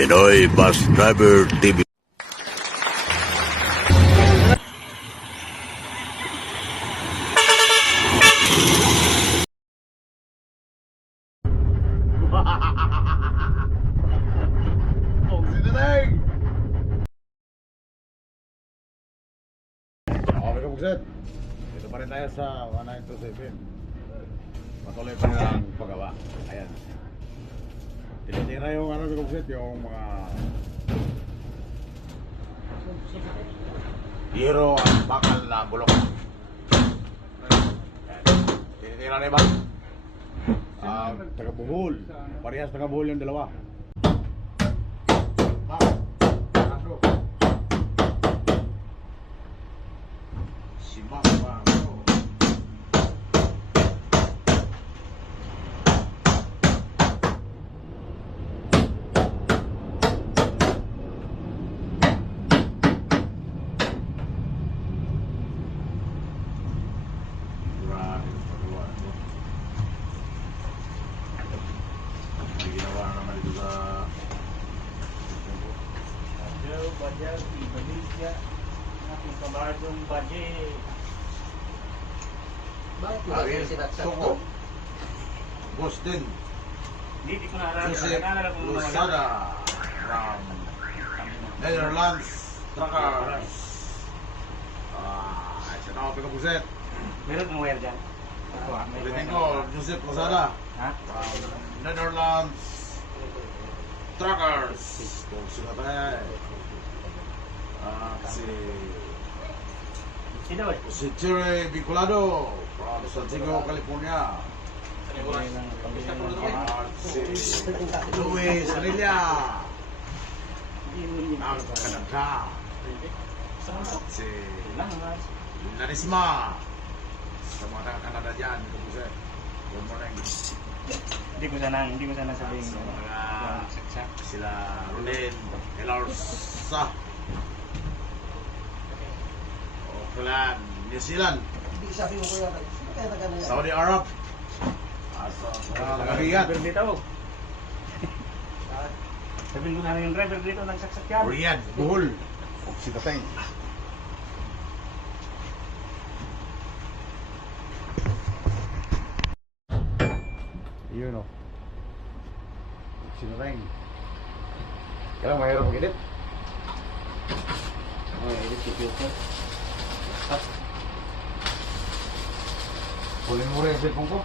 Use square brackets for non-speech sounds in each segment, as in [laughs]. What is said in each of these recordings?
Pinoy Bus Driver TV. Dito pa rin tayo sa 1927. Patuloy pa ang paggawa. Ayan. Tinitira yung ano ka bukset, yung mga hero at bakal na bulok. Tinitira na iba. Ah, taga-buhol. Parehas taga-buhol yung dalawa. Bakit? Ano? Si Mac Maco. Grabe yung pagawa nito. May ginawa naman ito sa Badyaw, badyaw, di Malaysia. Aking kabadong badye. Bakit mo Ariel kasi sinaksak Toko. to? Boston. Hindi, di ko naalala. Joseph Naalala ko mga Lozada from Netherlands Truckers. Ah, siya na ako pinapuset. Meron kang wire dyan? Ako, ah, may Ulitin wire. ko, Joseph Lozada Ha? from Netherlands Truckers. Kung sino tayo Ah, si Sino ba? si Cherry Bicolado from Santiago, California. Si Sanilla ng Canada. At si Larisma sa mga taga-Canada dyan. Good morning. Hindi ko sana, hindi ko sana sabihin. Sa mga sila Rolen, Elarsa, Auckland, New Zealand, Hindi sabi mo kuya, sino kaya nagano yan? Saudi Arab, at sa mga taga-Riyadh, Driver dito. [laughs] Sabihin ko sana yung driver dito nagsaksak yan. Riyadh, Bohol, Occidental. Yun o. Occidental. Kailan mahirap mag-edit? Oh, edit computer. Kunin mo rin yung cellphone ko.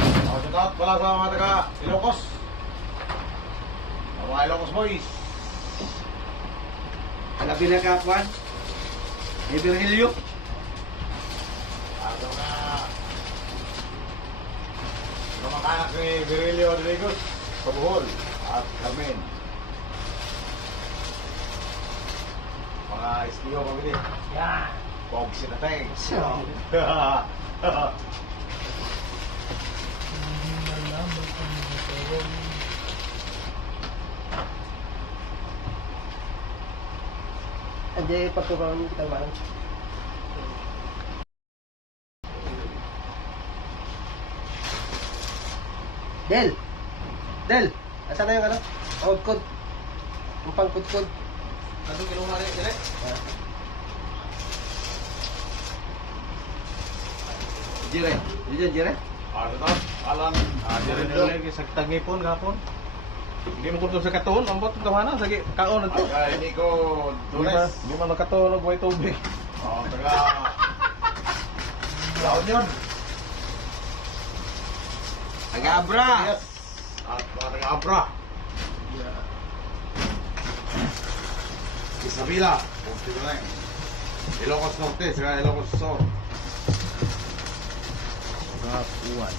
Ako shout out pala sa mga taga Ilocos. Mga Ilocos boys. Ang pinakapuan? Virgilio? Ako na Kamakanak ni Virilio Rodriguez sa Bohol at Carmen. Mga istiyo kami din. Yan. Bog si Tateng. Andiyan yung pagkukulang kita man. Del! Del! Asan na yung ano? Code code. Yung pang code code. Ano kinuha rin sila? Jire. Jire, Jire. Ah, ito. Alan. Ah, Dire Dirilio. lagi sa tagipon gapon. Hindi mo kuto sa katon, ambot ka mana sa kaon ito. Taga Nico Di ba, Dunes. di ba nakaton og way tubig. Oh, taga... Laon yun. Taga-abra! Yes. At mga taga Abra. Isabela. Na yun. Ilocos Norte, saka Ilocos Sur. Gapuan.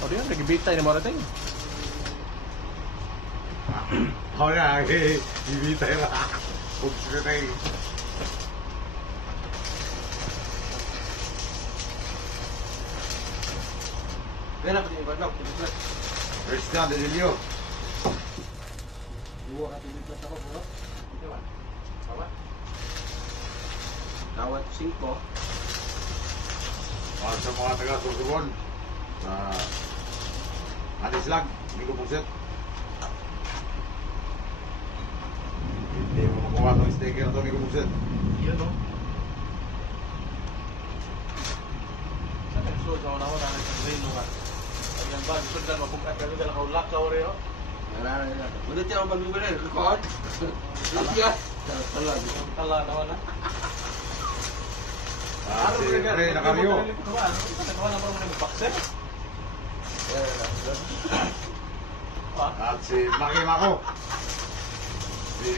O diyan, nagibitay ni Marating. Ako nga, eh, ibitay na. Sino na yun. Kaya pa din ba? Christian de Delio. Dua ka din plus ako bro. Kawat 5. Para sa mga taga Sorsogon, sa Anislag, Migo Puset. Hindi mo makuha itong sticker na ito, Migo Puset. Yun, no? Sa kaso, sa una-una, nagsasayin mo ka. Ayan ba, gusto dyan, mabukat ka dyan, sa yan. Ulit yan ang magbibili. Record. Yan. Tala. Tala naman, ha? Ah, si Pre Nakaryo. Nagawa na parang nag-boxer. Ah, At si Maki Mako. Si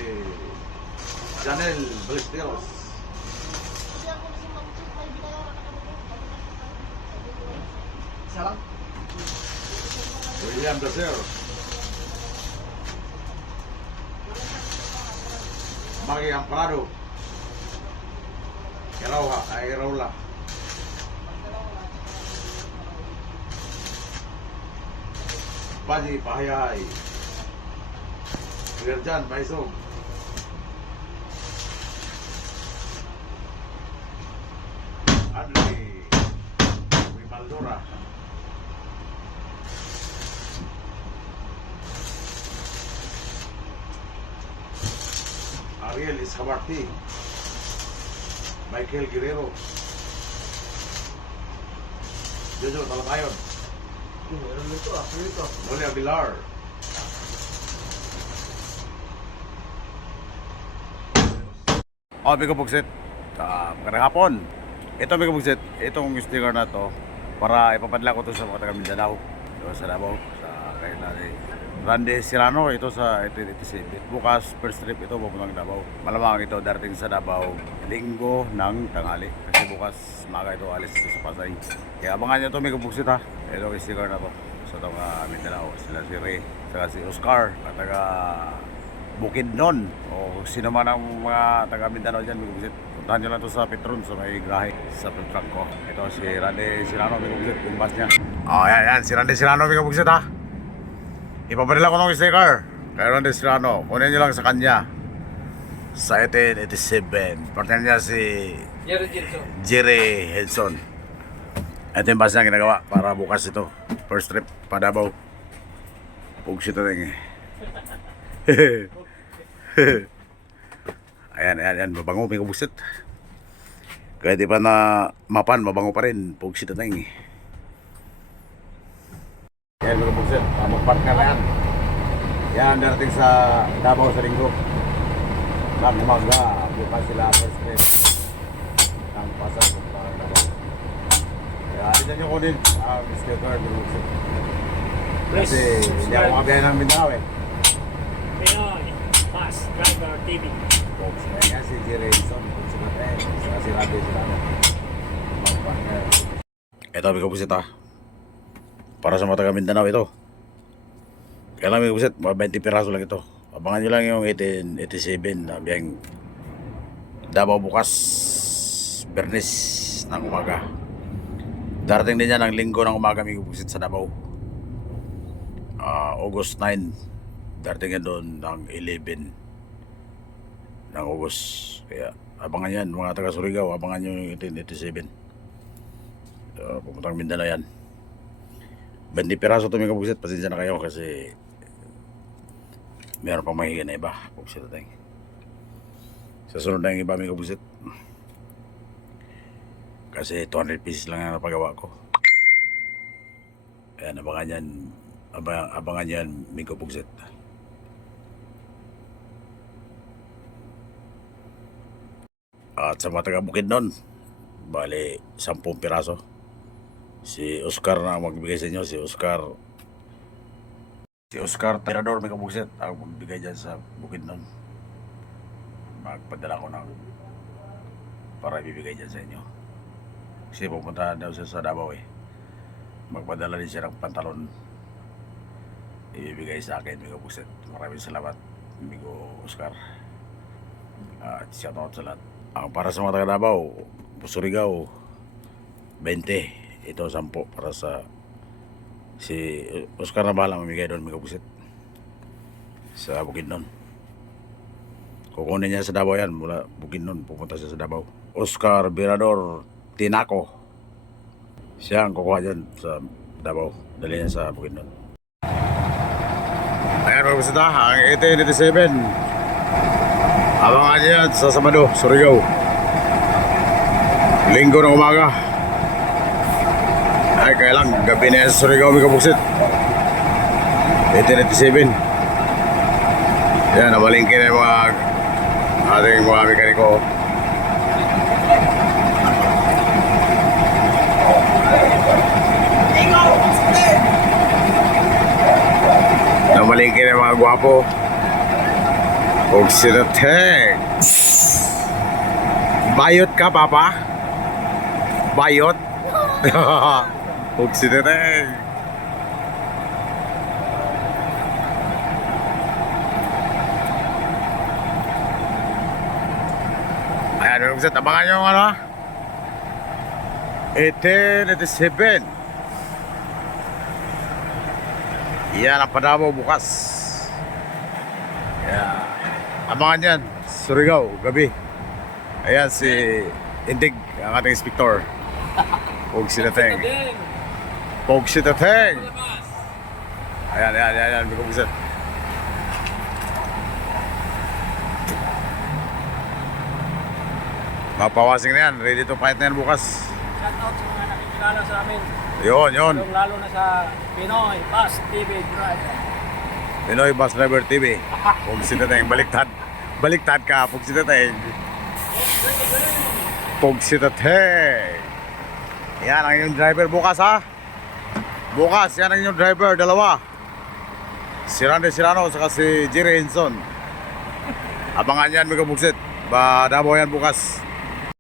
Janel Balesteros. Isa lang. William Dacer. Maggie Amparado. ha, ay Iraula. Paji eh, Pahayahay. Gerjan Maisong. Adli. Wimaldura. Wimaldura. Ariel Iscabarti. Michael Guerrero. Jojo Talakayon. Meron nito ah. Meron ito. Muli Aguilar. Oh, Miko Bugsit. Uh, magandang hapon. Ito Miko Bugsit, itong sticker na to para ipapadala ko to sa mga taga Mindanao. Ito sa Davao, sa kayo na ni Randy Serrano, ito sa 1887. Bukas, first trip ito, pupuntang Davao. Malamang ito darating sa Davao, linggo ng tanghali. Kasi bukas, maga ito alis ito sa Pasay. Kaya abangan nyo ito, Miko Bugsit ha. Ito sticker na to sa taga Mindanao. Sila si Ray, saka si Oscar, at taga Bukidnon o sino man ang mga taga Mindanao dyan, may visit. Puntahan nyo lang to sa Petron sa may grahe sa Petranco. Ito si Randy Sirano, may visit yung bus niya. Oh, yan, yan. Si Randy Sirano, may visit ha. Ipapadala ko ng sticker kay Randy Sirano. Kunin nyo lang sa kanya. Sa 1887. Partner niya si Jerry Gilson. Jerry Henson. Ito yung bus niya ginagawa para bukas ito. First trip pa Davao. Pugsit na rin eh. [laughs] ayan, ayan, ayan. Mabango, may kabusit. Kaya di pa na mapan, mabango pa rin. Pugsit na rin eh. Ayan, may kabusit. Ah, Magpark ka na yan. Yan, darating sa Davao sa linggo. Nang umaga, bukas sila first trip. Nang pasal sa Davao. Kaya, dito nyo kunin. Ah, Mr. Car, may kabusit. Kasi hindi ako makabiyahe ng Mindanao eh. Pinoy Bus Driver TV. Folks, ayan nga si Jerry Wilson, si Matay, saka si Rabi sila. Mga partner. Ito, may kapusit ah. Para sa mga taga Mindanao ito. Kaya lang may kapusit, mga 20 piraso lang ito. Abangan nyo lang yung 1887 na biyang Davao bukas, Bernis ng umaga. Darating din yan ng linggo ng umaga may kapusit sa Davao. Ah, August 9 darating yan doon ng 11 ng August. Kaya abangan yan, mga taga Surigao, abangan nyo yung 1887. Uh, pupuntang Mindanao yan. 20 piraso ito may kabugsit, pasensya na kayo kasi meron pang mahihin na iba. Bugsit natin. Sa sunod na yung iba may kabugsit. Kasi 200 pieces lang ang napagawa ko. Kaya abangan yan, abangan, yan may kabugsit. At sa mga taga Bukidnon, bali 10 piraso. Si Oscar na ang magbigay sa inyo, si Oscar Si Oscar Tirador may kabugsit ang magbigay dyan sa Bukidnon. Magpadala ko ng para ibibigay dyan sa inyo. Kasi pupunta daw siya sa Davao eh. Magpadala din siya ng pantalon. Ibibigay sa akin, Migo Buksit. Maraming salamat, Migo Oscar. At shout out sa lahat. Ang para sa mga taga Davao, Surigao, 20. Ito 10 para sa si Oscar na bahala mamigay doon, may kabusit. Sa Bukidnon. Kukunin niya sa Davao yan, mula Bukidnon, pupunta siya sa Davao. Oscar Virador Tinaco. Siya ang kukuha dyan sa Davao. Dali niya sa Bukidnon. Ayan mga bisita, ang 1887. Abangan niya sa Sabado, Surigao. Linggo ng umaga. Ay, kaya lang, gabi na yan sa Surigao, may kabuksit. 1887. Yan, nabalingkin na yung mga ating mga mekaniko. Namalingkin na yung mga gwapo. Sila tek. Bayot ka, papa? Bayot? [laughs] Huwag sila tek. Ayan, mga kapatid, abangan nyo yung ano? 1887. Yan ang Padabo bukas. Yeah. Abangan yan. Surigao, gabi. Ayan si Indig, ang ating inspektor. Pog [laughs] si Tateng. Pog si Tateng. Ayan, ayan, ayan, ayan. Kapatid. Mapawasing na yan. Ready to fight na yan bukas. Shout out sa mga nakikilala sa amin. Yun, yun. Lalo, lalo na sa Pinoy Bus TV Driver. Pinoy Bus Driver TV. Pog si Tateng. Baliktad. Baliktad ka. Pog si Tateng. Pog si Tateng. Yan ang inyong driver bukas ha. Bukas, yan ang inyong driver. Dalawa. Si Randy Serrano saka si Jerry Henson. Abangan yan, mga buksit. Ba, Davao yan bukas.